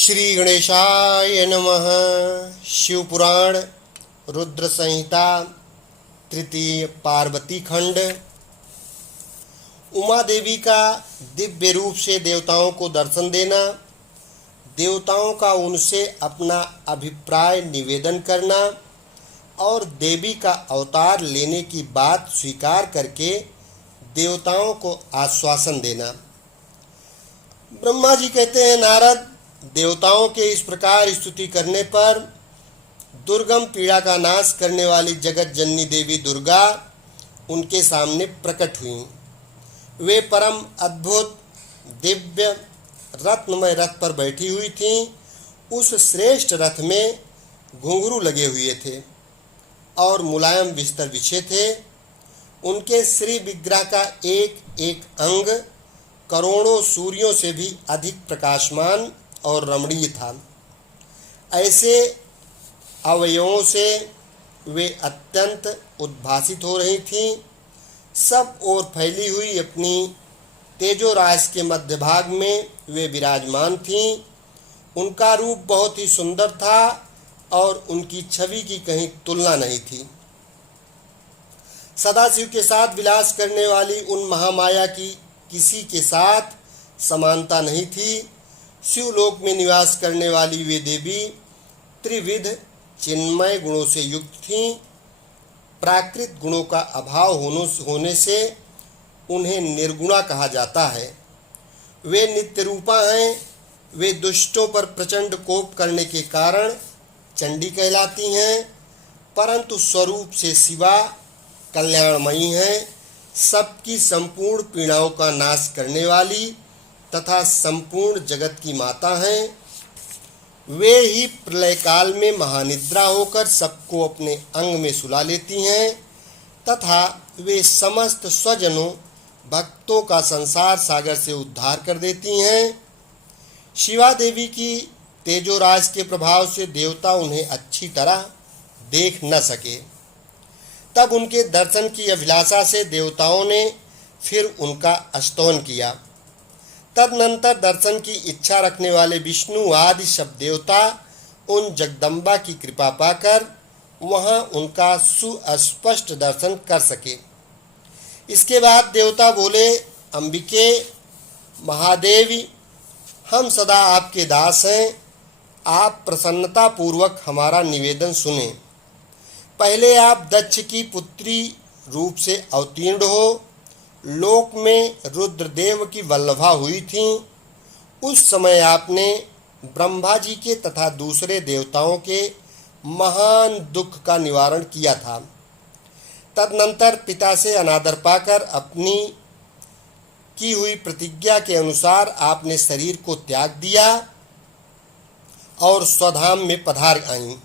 श्री गणेशाय नमः। शिवपुराण रुद्र संहिता तृतीय पार्वती खंड। उमा देवी का दिव्य रूप से देवताओं को दर्शन देना, देवताओं का उनसे अपना अभिप्राय निवेदन करना और देवी का अवतार लेने की बात स्वीकार करके देवताओं को आश्वासन देना। ब्रह्मा जी कहते हैं, नारद, देवताओं के इस प्रकार स्तुति करने पर दुर्गम पीड़ा का नाश करने वाली जगत जननी देवी दुर्गा उनके सामने प्रकट हुई। वे परम अद्भुत दिव्य रत्नमय रथ पर बैठी हुई थीं। उस श्रेष्ठ रथ में घुंघरू लगे हुए थे और मुलायम बिस्तर बिछे थे। उनके श्री विग्रह का एक एक अंग करोड़ों सूर्यों से भी अधिक प्रकाशमान और रमणीय था। ऐसे अवयवों से वे अत्यंत उद्भासित हो रही थीं। सब ओर फैली हुई अपनी तेजोराश के मध्य भाग में वे विराजमान थीं। उनका रूप बहुत ही सुंदर था और उनकी छवि की कहीं तुलना नहीं थी। सदाशिव के साथ विलास करने वाली उन महामाया की किसी के साथ समानता नहीं थी। शिवलोक में निवास करने वाली वे देवी त्रिविध चिन्मय गुणों से युक्त थीं। प्राकृत गुणों का अभाव होने से उन्हें निर्गुणा कहा जाता है। वे नित्य रूपा हैं। वे दुष्टों पर प्रचंड कोप करने के कारण चंडी कहलाती हैं, परंतु स्वरूप से शिवा कल्याणमयी हैं। सबकी संपूर्ण पीड़ाओं का नाश करने वाली तथा संपूर्ण जगत की माता हैं। वे ही प्रलय काल में महानिद्रा होकर सबको अपने अंग में सुला लेती हैं तथा वे समस्त स्वजनों भक्तों का संसार सागर से उद्धार कर देती हैं। शिवा देवी की तेजोराज के प्रभाव से देवता उन्हें अच्छी तरह देख न सके। तब उनके दर्शन की अभिलाषा से देवताओं ने फिर उनका स्तवन किया। तदनंतर दर्शन की इच्छा रखने वाले विष्णु आदि सब देवता उन जगदम्बा की कृपा पाकर वहां उनका सुस्पष्ट दर्शन कर सके। इसके बाद देवता बोले, अंबिके, महादेवी, हम सदा आपके दास हैं। आप प्रसन्नता पूर्वक हमारा निवेदन सुने। पहले आप दक्ष की पुत्री रूप से अवतीर्ण हो। लोक में रुद्रदेव की वल्लभा हुई थी। उस समय आपने ब्रह्मा जी के तथा दूसरे देवताओं के महान दुख का निवारण किया था। तदनंतर पिता से अनादर पाकर अपनी की हुई प्रतिज्ञा के अनुसार आपने शरीर को त्याग दिया और स्वधाम में पधार आईं।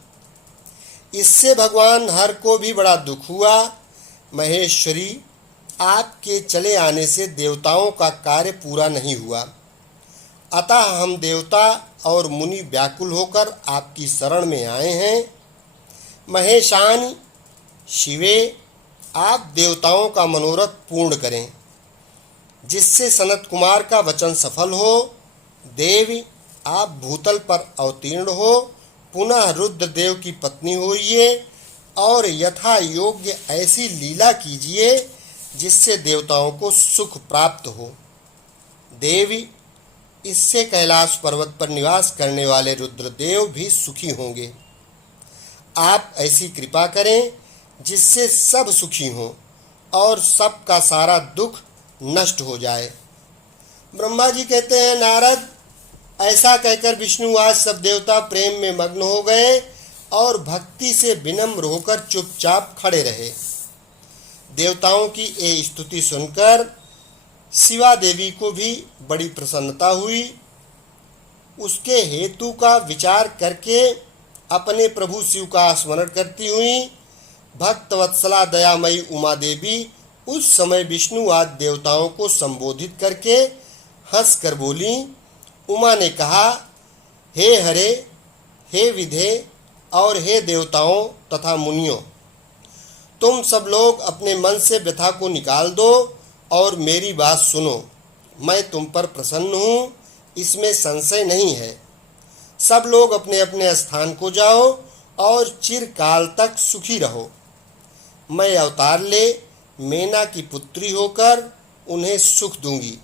इससे भगवान हर को भी बड़ा दुख हुआ। महेश्वरी, आपके चले आने से देवताओं का कार्य पूरा नहीं हुआ, अतः हम देवता और मुनि व्याकुल होकर आपकी शरण में आए हैं। महेशानी, शिवे, आप देवताओं का मनोरथ पूर्ण करें जिससे सनत कुमार का वचन सफल हो। देवी, आप भूतल पर अवतीर्ण हो, पुनः रुद्रदेव की पत्नी होइए और यथा योग्य ऐसी लीला कीजिए जिससे देवताओं को सुख प्राप्त हो। देवी, इससे कैलाश पर्वत पर निवास करने वाले रुद्रदेव भी सुखी होंगे। आप ऐसी कृपा करें जिससे सब सुखी हों और सबका सारा दुख नष्ट हो जाए। ब्रह्मा जी कहते हैं, नारद, ऐसा कहकर विष्णु आज सब देवता प्रेम में मग्न हो गए और भक्ति से विनम्र होकर चुपचाप खड़े रहे। देवताओं की ये स्तुति सुनकर शिवा देवी को भी बड़ी प्रसन्नता हुई। उसके हेतु का विचार करके अपने प्रभु शिव का स्मरण करती हुई भक्तवत्सला दयामयी उमा देवी उस समय विष्णु आदि देवताओं को संबोधित करके हंसकर बोली। उमा ने कहा, हे हरे, हे विधे और हे देवताओं तथा मुनियों, तुम सब लोग अपने मन से व्यथा को निकाल दो और मेरी बात सुनो। मैं तुम पर प्रसन्न हूँ, इसमें संशय नहीं है। सब लोग अपने अपने स्थान को जाओ और चिरकाल तक सुखी रहो। मैं अवतार ले मेना की पुत्री होकर उन्हें सुख दूंगी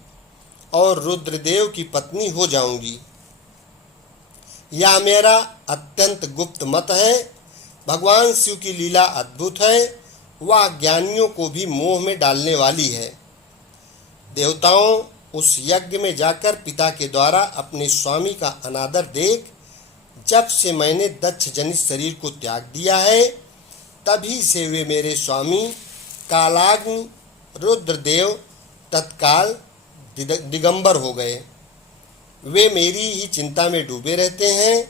और रुद्रदेव की पत्नी हो जाऊंगी। यह मेरा अत्यंत गुप्त मत है। भगवान शिव की लीला अद्भुत है, वह ज्ञानियों को भी मोह में डालने वाली है। देवताओं, उस यज्ञ में जाकर पिता के द्वारा अपने स्वामी का अनादर देख जब से मैंने दक्ष जनित शरीर को त्याग दिया है, तभी से वे मेरे स्वामी कालाग्नि रुद्रदेव तत्काल दिगंबर हो गए। वे मेरी ही चिंता में डूबे रहते हैं।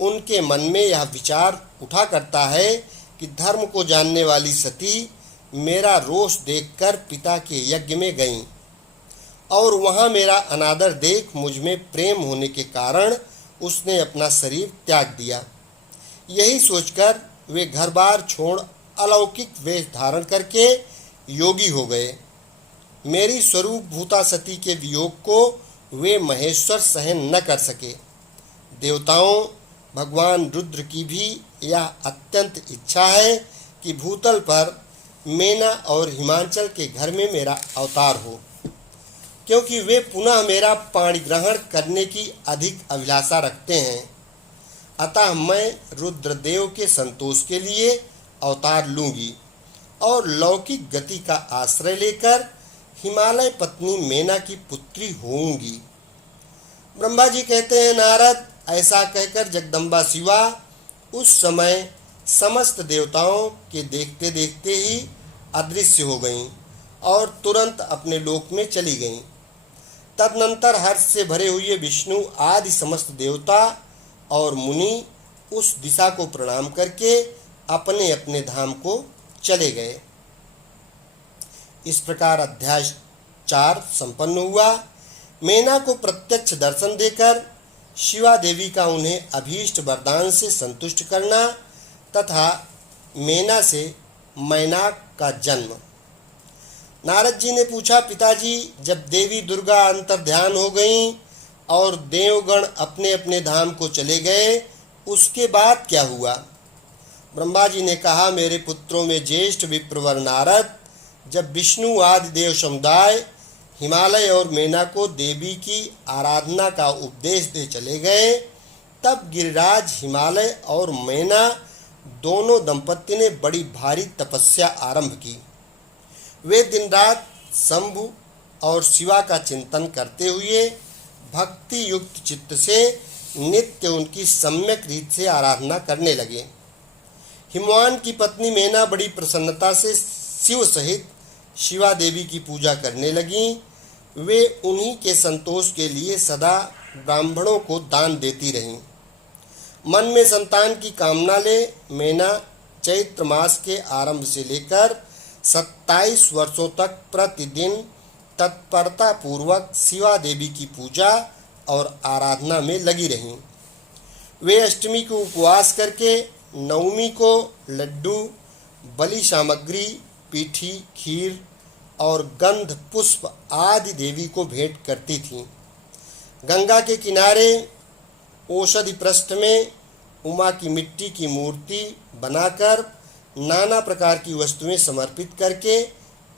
उनके मन में यह विचार उठा करता है कि धर्म को जानने वाली सती मेरा रोष देखकर पिता के यज्ञ में गईं और वहाँ मेरा अनादर देख मुझ में प्रेम होने के कारण उसने अपना शरीर त्याग दिया। यही सोचकर वे घर बार छोड़ अलौकिक वेश धारण करके योगी हो गए। मेरी स्वरूप भूता सती के वियोग को वे महेश्वर सहन न कर सके। देवताओं, भगवान रुद्र की भी यह अत्यंत इच्छा है कि भूतल पर मेना और हिमांचल के घर में मेरा अवतार हो, क्योंकि वे पुनः मेरा पाणी ग्रहण करने की अधिक अभिलाषा रखते हैं। अतः मैं रुद्रदेव के संतोष के लिए अवतार लूंगी और लौकिक गति का आश्रय लेकर हिमालय पत्नी मेना की पुत्री होंगी। ब्रह्मा जी कहते हैं, नारद, ऐसा कहकर जगदम्बा शिवा उस समय समस्त देवताओं के देखते देखते ही अदृश्य हो गईं और तुरंत अपने लोक में चली गईं। तदनंतर हर्ष से भरे हुए विष्णु आदि समस्त देवता और मुनि उस दिशा को प्रणाम करके अपने अपने धाम को चले गए। इस प्रकार अध्याय 4 संपन्न हुआ। मेना को प्रत्यक्ष दर्शन देकर शिवा देवी का उन्हें अभीष्ट वरदान से संतुष्ट करना तथा मेना से मैनाक का जन्म। नारद जी ने पूछा, पिताजी, जब देवी दुर्गा अंतर्ध्यान हो गईं और देवगण अपने अपने धाम को चले गए, उसके बाद क्या हुआ? ब्रह्मा जी ने कहा, मेरे पुत्रों में ज्येष्ठ विप्रवर नारद जब विष्णु आदि देव समुदाय हिमालय और मेना को देवी की आराधना का उपदेश दे चले गए, तब गिरिराज हिमालय और मेना दोनों दंपत्ति ने बड़ी भारी तपस्या आरंभ की। वे दिन रात शंभु और शिवा का चिंतन करते हुए भक्ति युक्त चित्त से नित्य उनकी सम्यक रीत से आराधना करने लगे। हिमवान की पत्नी मेना बड़ी प्रसन्नता से शिव सहित शिवा देवी की पूजा करने लगीं। वे उन्हीं के संतोष के लिए सदा ब्राह्मणों को दान देती रहीं। मन में संतान की कामना ले मेना चैत्र मास के आरंभ से लेकर 27 वर्षों तक प्रतिदिन तत्परता पूर्वक शिवा देवी की पूजा और आराधना में लगी रहीं। वे अष्टमी को उपवास करके नवमी को लड्डू, बलि सामग्री, पीठी, खीर और गंध पुष्प आदि देवी को भेंट करती थीं। गंगा के किनारे औषधि पृष्ठ में उमा की मिट्टी की मूर्ति बनाकर नाना प्रकार की वस्तुएं समर्पित करके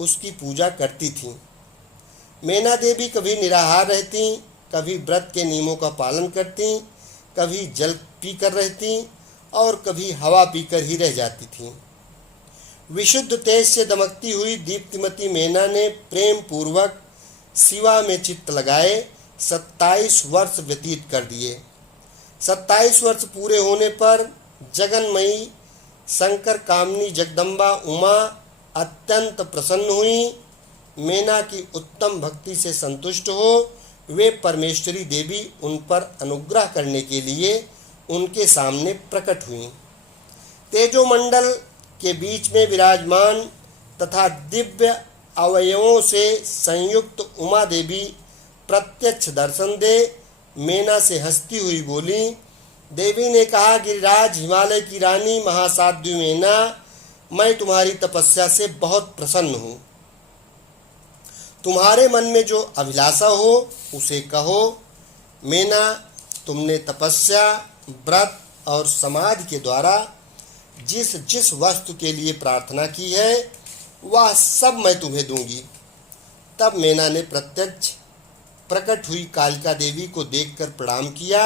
उसकी पूजा करती थीं। मेना देवी कभी निराहार रहती, कभी व्रत के नियमों का पालन करती, कभी जल पीकर रहती और कभी हवा पीकर ही रह जाती थीं। विशुद्ध तेज से दमकती हुई दीप्तिमती मेना ने प्रेम पूर्वक शिवा में चित्त लगाए 27 वर्ष व्यतीत कर दिए। 27 वर्ष पूरे होने पर जगन्मयी शंकर कामनी जगदम्बा उमा अत्यंत प्रसन्न हुई। मेना की उत्तम भक्ति से संतुष्ट हो वे परमेश्वरी देवी उन पर अनुग्रह करने के लिए उनके सामने प्रकट हुई। तेजोमंडल के बीच में विराजमान तथा दिव्य अवयवों से संयुक्त उमा देवी प्रत्यक्ष दर्शन दे मेना से हंसती हुई बोली। देवी ने कहा, गिरिराज हिमालय की रानी महासाध्वी मेना, मैं तुम्हारी तपस्या से बहुत प्रसन्न हूँ। तुम्हारे मन में जो अभिलाषा हो उसे कहो। मेना, तुमने तपस्या, व्रत और समाधि के द्वारा जिस जिस वस्तु के लिए प्रार्थना की है वह सब मैं तुम्हें दूंगी। तब मैना ने प्रत्यक्ष प्रकट हुई कालिका देवी को देखकर प्रणाम किया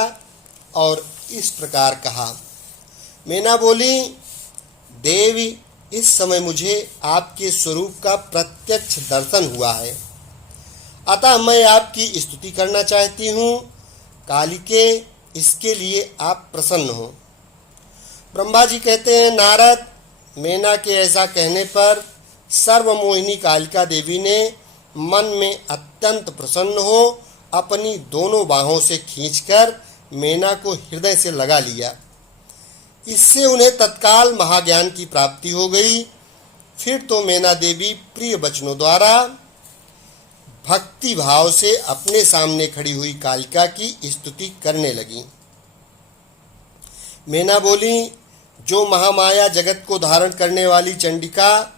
और इस प्रकार कहा। मैना बोली, देवी, इस समय मुझे आपके स्वरूप का प्रत्यक्ष दर्शन हुआ है, अतः मैं आपकी स्तुति करना चाहती हूँ। कालिके, इसके लिए आप प्रसन्न हो। ब्रह्मा जी कहते हैं, नारद, मैना के ऐसा कहने पर सर्वमोहिनी कालिका देवी ने मन में अत्यंत प्रसन्न हो अपनी दोनों बाहों से खींचकर मैना को हृदय से लगा लिया। इससे उन्हें तत्काल महाज्ञान की प्राप्ति हो गई। फिर तो मैना देवी प्रिय वचनों द्वारा भक्ति भाव से अपने सामने खड़ी हुई कालिका की स्तुति करने लगी। मैना बोली, जो महामाया जगत को धारण करने वाली चंडिका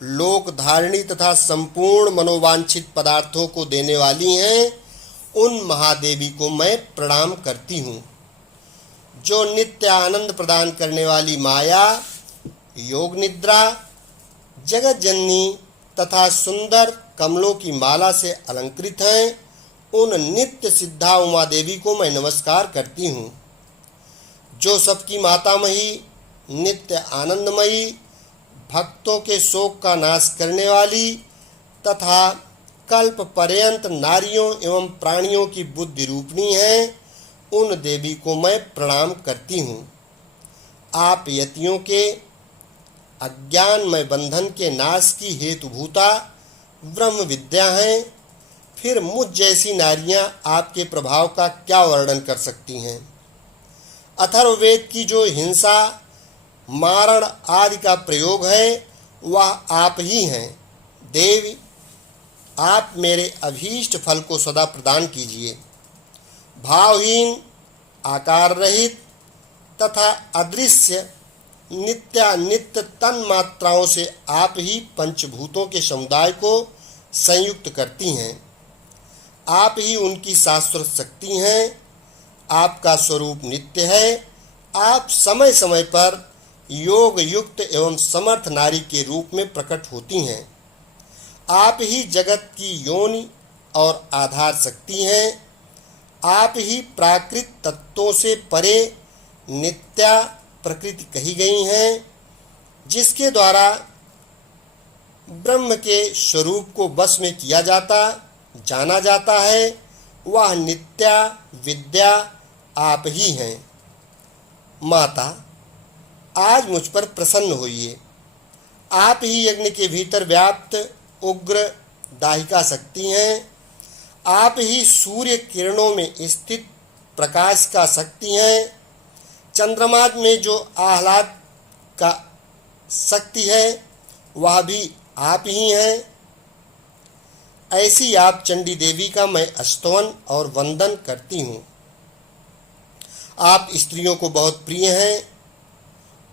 लोक धारिणी तथा संपूर्ण मनोवांछित पदार्थों को देने वाली हैं, उन महादेवी को मैं प्रणाम करती हूँ। जो नित्य आनंद प्रदान करने वाली माया, योग निद्रा, जगत जननी तथा सुंदर कमलों की माला से अलंकृत हैं, उन नित्य सिद्धा उमा देवी को मैं नमस्कार करती हूँ। जो सबकी मातामही, नित्य आनंदमयी, भक्तों के शोक का नाश करने वाली तथा कल्प पर्यंत नारियों एवं प्राणियों की बुद्धि रूपणी है, उन देवी को मैं प्रणाम करती हूँ। आप यतियों के अज्ञानमय बंधन के नाश की हेतुभूता ब्रह्म विद्या हैं। फिर मुझ जैसी नारियां आपके प्रभाव का क्या वर्णन कर सकती हैं। अथर्ववेद की जो हिंसा, मारण आदि का प्रयोग है वह आप ही हैं। देवी, आप मेरे अभीष्ट फल को सदा प्रदान कीजिए। भावहीन, आकार रहित तथा अदृश्य नित्यानित्य तन मात्राओं से आप ही पंचभूतों के समुदाय को संयुक्त करती हैं। आप ही उनकी शाश्वत शक्ति हैं। आपका स्वरूप नित्य है। आप समय समय पर योग युक्त एवं समर्थ नारी के रूप में प्रकट होती हैं। आप ही जगत की योनि और आधार शक्ति हैं। आप ही प्राकृत तत्वों से परे नित्या प्रकृति कही गई हैं, जिसके द्वारा ब्रह्म के स्वरूप को वश में किया जाना जाता है। वह नित्या विद्या आप ही हैं। माता, आज मुझ पर प्रसन्न होइए। आप ही यज्ञ के भीतर व्याप्त उग्र दाहिका शक्ति हैं। आप ही सूर्य किरणों में स्थित प्रकाश का शक्ति हैं। चंद्रमा में जो आह्लाद का शक्ति है वह भी आप ही हैं। ऐसी आप चंडी देवी का मैं स्तवन और वंदन करती हूँ। आप स्त्रियों को बहुत प्रिय हैं।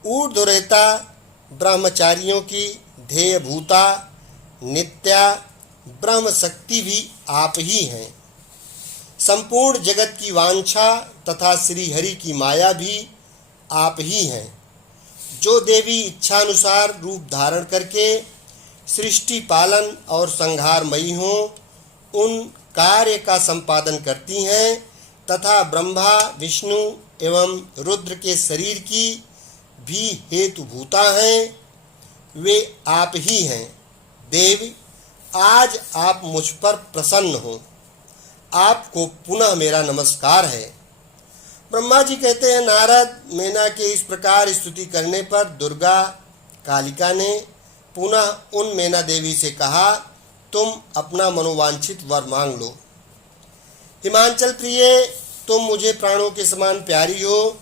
ऊर्ध्वरेता ब्रह्मचारियों की ध्येय भूता नित्या ब्रह्म शक्ति भी आप ही हैं। संपूर्ण जगत की वांछा तथा श्री हरि की माया भी आप ही हैं। जो देवी इच्छानुसार रूप धारण करके सृष्टि पालन और संहारमयी हों, उन कार्य का संपादन करती हैं तथा ब्रह्मा, विष्णु एवं रुद्र के शरीर की भी हेतुभूता हैं, वे आप ही हैं। देवी, आज आप मुझ पर प्रसन्न हो। आपको पुनः मेरा नमस्कार है। ब्रह्मा जी कहते हैं, नारद, मैना के इस प्रकार स्तुति करने पर दुर्गा कालिका ने पुनः उन मैना देवी से कहा, तुम अपना मनोवांछित वर मांग लो। हिमांचल प्रिय, तुम मुझे प्राणों के समान प्यारी हो।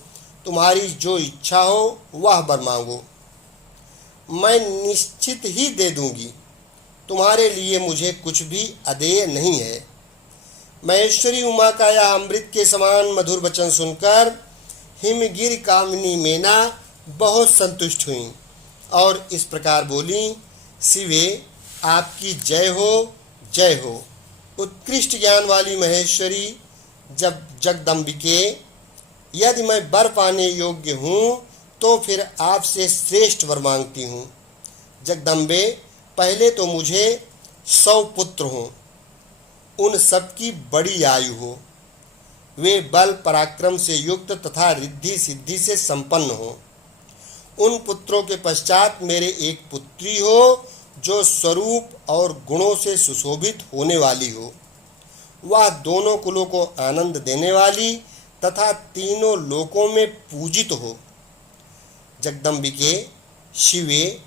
तुम्हारी जो इच्छा हो वह वर मांगो, मैं निश्चित ही दे दूंगी। तुम्हारे लिए मुझे कुछ भी अदेय नहीं है। महेश्वरी उमा का यह अमृत के समान मधुर वचन सुनकर हिमगिर कामिनी मैना बहुत संतुष्ट हुई और इस प्रकार बोली, शिवे, आपकी जय हो, जय हो। उत्कृष्ट ज्ञान वाली महेश्वरी जब जगदम्बिके यदि मैं वर पाने योग्य हूँ तो फिर आपसे श्रेष्ठ वर मांगती हूँ। जगदम्बे, पहले तो मुझे 100 पुत्र हों, उन सबकी बड़ी आयु हो, वे बल पराक्रम से युक्त तथा रिद्धि सिद्धि से संपन्न हो। उन पुत्रों के पश्चात मेरे एक पुत्री हो जो स्वरूप और गुणों से सुशोभित होने वाली हो। वह दोनों कुलों को आनंद देने वाली तथा तीनों लोकों में पूजित हो। जगदम्बिके, शिवे,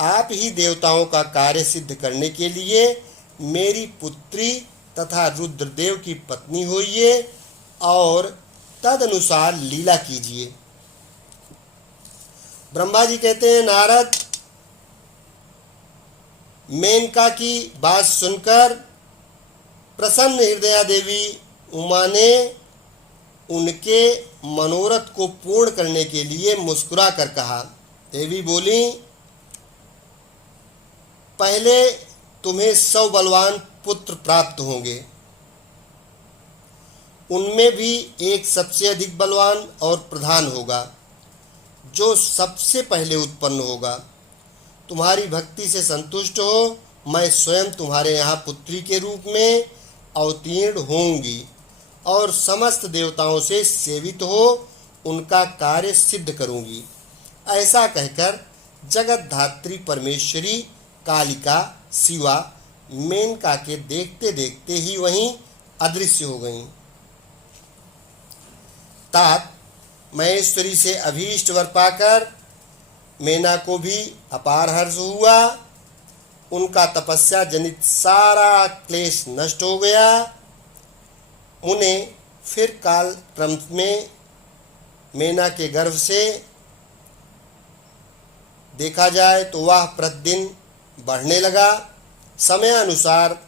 आप ही देवताओं का कार्य सिद्ध करने के लिए मेरी पुत्री तथा रुद्रदेव की पत्नी होइए और तदनुसार लीला कीजिए। ब्रह्मा जी कहते हैं, नारद, मेनका की बात सुनकर प्रसन्न हृदया देवी उमा ने उनके मनोरथ को पूर्ण करने के लिए मुस्कुरा कर कहा। देवी बोली, पहले तुम्हें 100 बलवान पुत्र प्राप्त होंगे, उनमें भी एक सबसे अधिक बलवान और प्रधान होगा जो सबसे पहले उत्पन्न होगा। तुम्हारी भक्ति से संतुष्ट हो, मैं स्वयं तुम्हारे यहाँ पुत्री के रूप में अवतीर्ण होंगी और समस्त देवताओं से सेवित हो उनका कार्य सिद्ध करूंगी। ऐसा कहकर जगत धात्री परमेश्वरी कालिका शिवा मेनका के देखते देखते ही वहीं अदृश्य हो गईं। तात महेश्वरी से अभीष्ट वर पाकर मेना को भी अपार हर्ष हुआ। उनका तपस्या जनित सारा क्लेश नष्ट हो गया। उन्हें फिर काल क्रम में मेना के गर्भ से देखा जाए तो वह प्रतिदिन बढ़ने लगा। समयानुसार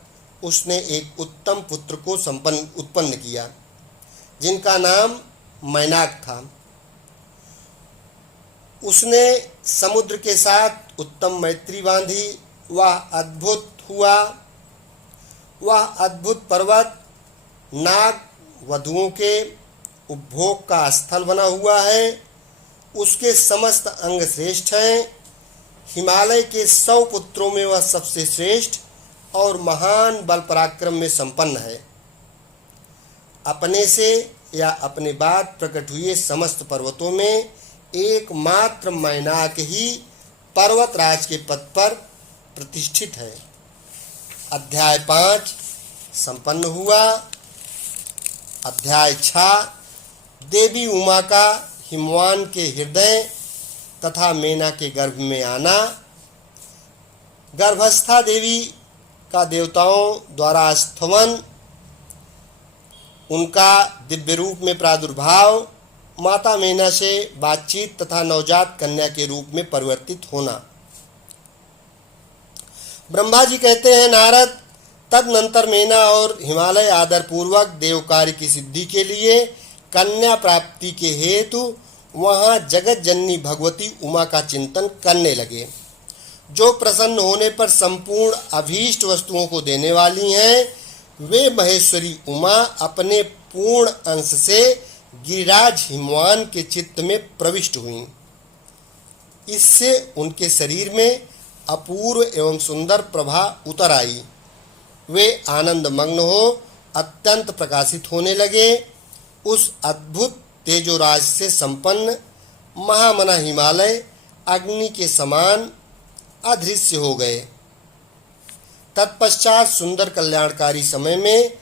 उसने एक उत्तम पुत्र को उत्पन्न किया जिनका नाम मैनाक था। उसने समुद्र के साथ उत्तम मैत्री बांधी। वह अद्भुत हुआ। वह अद्भुत पर्वत नाग वधुओं के उपभोग का स्थल बना हुआ है। उसके समस्त अंग श्रेष्ठ हैं। हिमालय के 100 पुत्रों में वह सबसे श्रेष्ठ और महान बल पराक्रम में संपन्न है। अपने से या अपने बाद प्रकट हुए समस्त पर्वतों में एकमात्र मैनाक ही पर्वतराज के पद पर प्रतिष्ठित है। अध्याय 5 संपन्न हुआ। अध्याय 6 देवी उमा का हिमवान के हृदय तथा मेना के गर्भ में आना। गर्भस्था देवी का देवताओं द्वारा स्तवन, उनका दिव्य रूप में प्रादुर्भाव, माता मेना से बातचीत तथा नवजात कन्या के रूप में परिवर्तित होना। ब्रह्मा जी कहते हैं, नारद, तदनंतर मेना और हिमालय आदर पूर्वक देव कार्य की सिद्धि के लिए कन्या प्राप्ति के हेतु वहां जगत जननी भगवती उमा का चिंतन करने लगे, जो प्रसन्न होने पर संपूर्ण अभीष्ट वस्तुओं को देने वाली हैं। वे महेश्वरी उमा अपने पूर्ण अंश से गिरिराज हिमवान के चित्त में प्रविष्ट हुईं। इससे उनके शरीर में अपूर्व एवं सुंदर प्रभा उतर आई। वे आनंद मग्न हो अत्यंत प्रकाशित होने लगे। उस अद्भुत तेजोराज से संपन्न महामना हिमालय अग्नि के समान अदृश्य हो गए। तत्पश्चात सुंदर कल्याणकारी समय में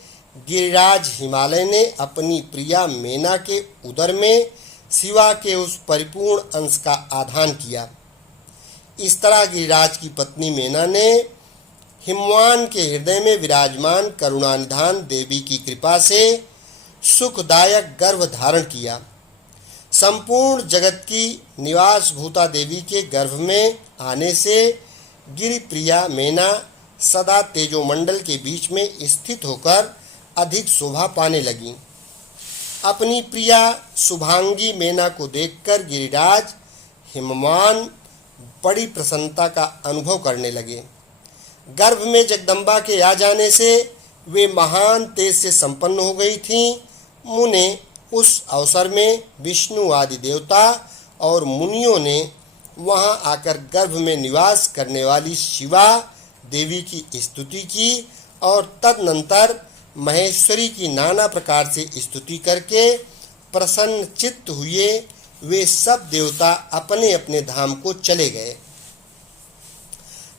गिरिराज हिमालय ने अपनी प्रिया मेना के उदर में शिवा के उस परिपूर्ण अंश का आधान किया। इस तरह गिरिराज की पत्नी मेना ने हिमवान के हृदय में विराजमान करुणानिधान देवी की कृपा से सुखदायक गर्भ धारण किया। संपूर्ण जगत की निवास भूता देवी के गर्भ में आने से गिरि प्रिया मेना सदा तेजोमंडल के बीच में स्थित होकर अधिक शोभा पाने लगी। अपनी प्रिया शुभांगी मेना को देखकर गिरिराज हिमवान बड़ी प्रसन्नता का अनुभव करने लगे। गर्भ में जगदम्बा के आ जाने से वे महान तेज से संपन्न हो गई थीं। मुने उस अवसर में विष्णु आदि देवता और मुनियों ने वहां आकर गर्भ में निवास करने वाली शिवा देवी की स्तुति की और तदनंतर महेश्वरी की नाना प्रकार से स्तुति करके प्रसन्न चित्त हुए वे सब देवता अपने अपने धाम को चले गए।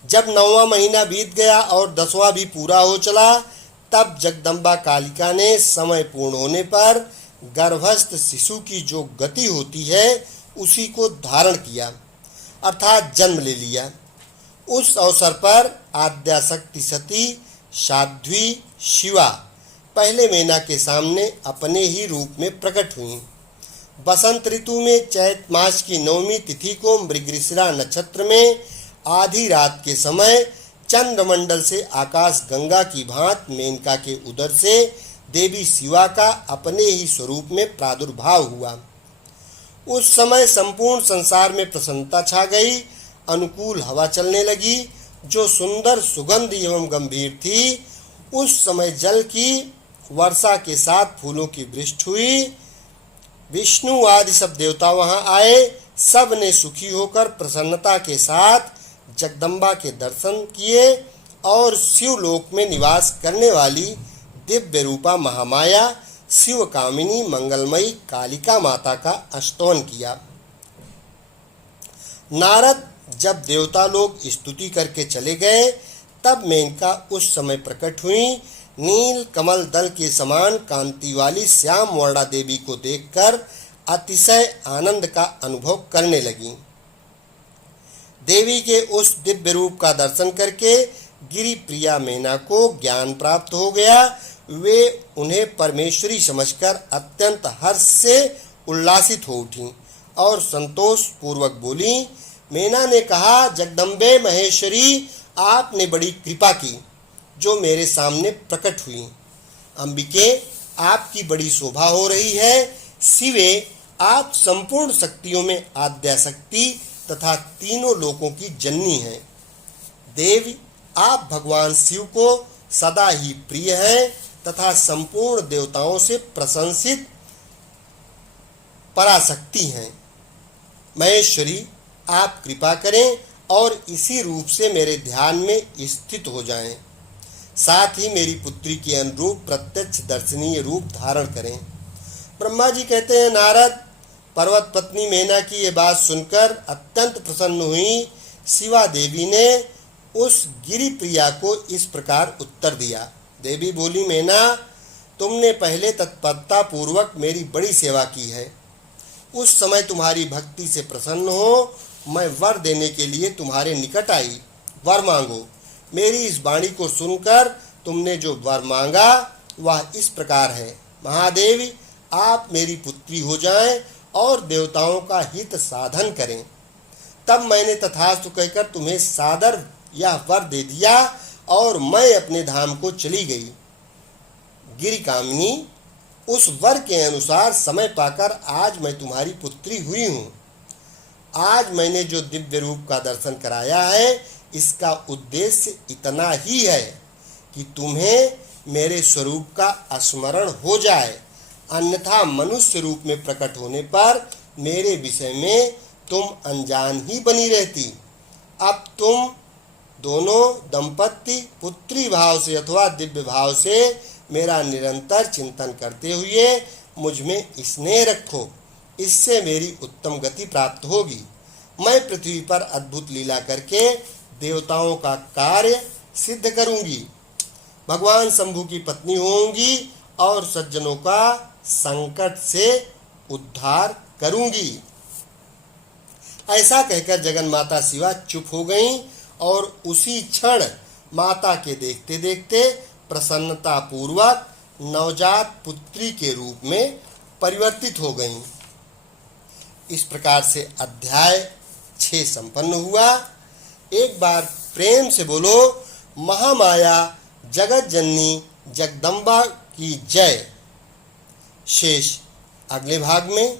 जब 9वां महीना बीत गया और 10वां भी पूरा हो चला, तब जगदम्बा कालिका ने समय पूर्ण होने पर गर्भस्थ शिशु की जो गति होती है उसी को धारण किया, अर्थात जन्म ले लिया। उस अवसर पर आद्याशक्ति सती साध्वी शिवा पहले मैना के सामने अपने ही रूप में प्रकट हुई। बसंत ऋतु में चैत मास की 9वीं तिथि को मृगशिरा नक्षत्र में आधी रात के समय चंद्रमंडल से आकाश गंगा की भांत मेनका के उदर से देवी शिवा का अपने ही स्वरूप में प्रादुर्भाव हुआ। उस समय संपूर्ण संसार में प्रसन्नता छा गई। अनुकूल हवा चलने लगी जो सुंदर सुगंध एवं गंभीर थी। उस समय जल की वर्षा के साथ फूलों की वृष्टि हुई। विष्णु आदि सब देवता वहां आए। सब ने सुखी होकर प्रसन्नता के साथ जगदम्बा के दर्शन किए और शिवलोक में निवास करने वाली दिव्य रूपा महामाया शिव कामिनी मंगलमयी कालिका माता का स्तवन किया। नारद जब देवता लोग स्तुति करके चले गए, तब मेनका उस समय प्रकट हुई। नील कमल दल के समान कांति वाली श्याम वर्णा देवी को देखकर अतिशय आनंद का अनुभव करने लगी। देवी के उस दिव्य रूप का दर्शन करके गिरि प्रिया मैना को ज्ञान प्राप्त हो गया। वे उन्हें परमेश्वरी समझकर अत्यंत हर्ष से उल्लासित हो उठी और संतोष पूर्वक बोली। मैना ने कहा, जगदम्बे महेश्वरी, आपने बड़ी कृपा की जो मेरे सामने प्रकट हुई। अंबिके, आपकी बड़ी शोभा हो रही है। शिवे, आप संपूर्ण शक्तियों में आद्याशक्ति तथा तीनों लोकों की जननी हैं। देवी, आप भगवान शिव को सदा ही प्रिय हैं तथा संपूर्ण देवताओं से प्रशंसित पराशक्ति हैं। महेश्वरी, आप कृपा करें और इसी रूप से मेरे ध्यान में स्थित हो जाएं। साथ ही मेरी पुत्री के अनुरूप प्रत्यक्ष दर्शनीय रूप धारण करें। ब्रह्मा जी कहते हैं, नारद, पर्वत पत्नी मैना की ये बात सुनकर अत्यंत प्रसन्न हुई। शिवा देवी ने उस गिरि प्रिया को इस प्रकार उत्तर दिया। देवी बोली, मैना, तुमने पहले तत्परता पूर्वक मेरी बड़ी सेवा की है। उस समय तुम्हारी भक्ति से प्रसन्न हो मैं वर देने के लिए तुम्हारे निकट आई। वर मांगो। मेरी इस वाणी को सुनकर तुमने जो वर मांगा वह इस प्रकार है, महादेवी, आप मेरी पुत्री हो जाएं और देवताओं का हित साधन करें। तब मैंने तथास्तु कहकर तुम्हें सादर यह वर दे दिया और मैं अपने धाम को चली गई। गिरि कामिनी, उस वर के अनुसार समय पाकर आज मैं तुम्हारी पुत्री हुई हूँ। आज मैंने जो दिव्य रूप का दर्शन कराया है, इसका उद्देश्य इतना ही है कि तुम्हें मेरे स्वरूप का स्मरण हो जाए, अन्यथा मनुष्य रूप में प्रकट होने पर मेरे विषय में तुम अनजान ही बनी रहती। अब तुम दोनों दंपत्ति पुत्री भाव से अथवा दिव्य भाव से मेरा निरंतर चिंतन करते हुए मुझ में स्नेह रखो। इससे मेरी उत्तम गति प्राप्त होगी। मैं पृथ्वी पर अद्भुत लीला करके देवताओं का कार्य सिद्ध करूंगी। भगवान शंभु की पत्नी होंगी और सज्जनों का संकट से उद्धार करूंगी। ऐसा कहकर जगन माता शिवा चुप हो गईं और उसी क्षण माता के देखते देखते प्रसन्नता पूर्वक नवजात पुत्री के रूप में परिवर्तित हो गईं। इस प्रकार से अध्याय 6 संपन्न हुआ। एक बार प्रेम से बोलो, महामाया जगत जननी जगदम्बा की जय। शेष अगले भाग में।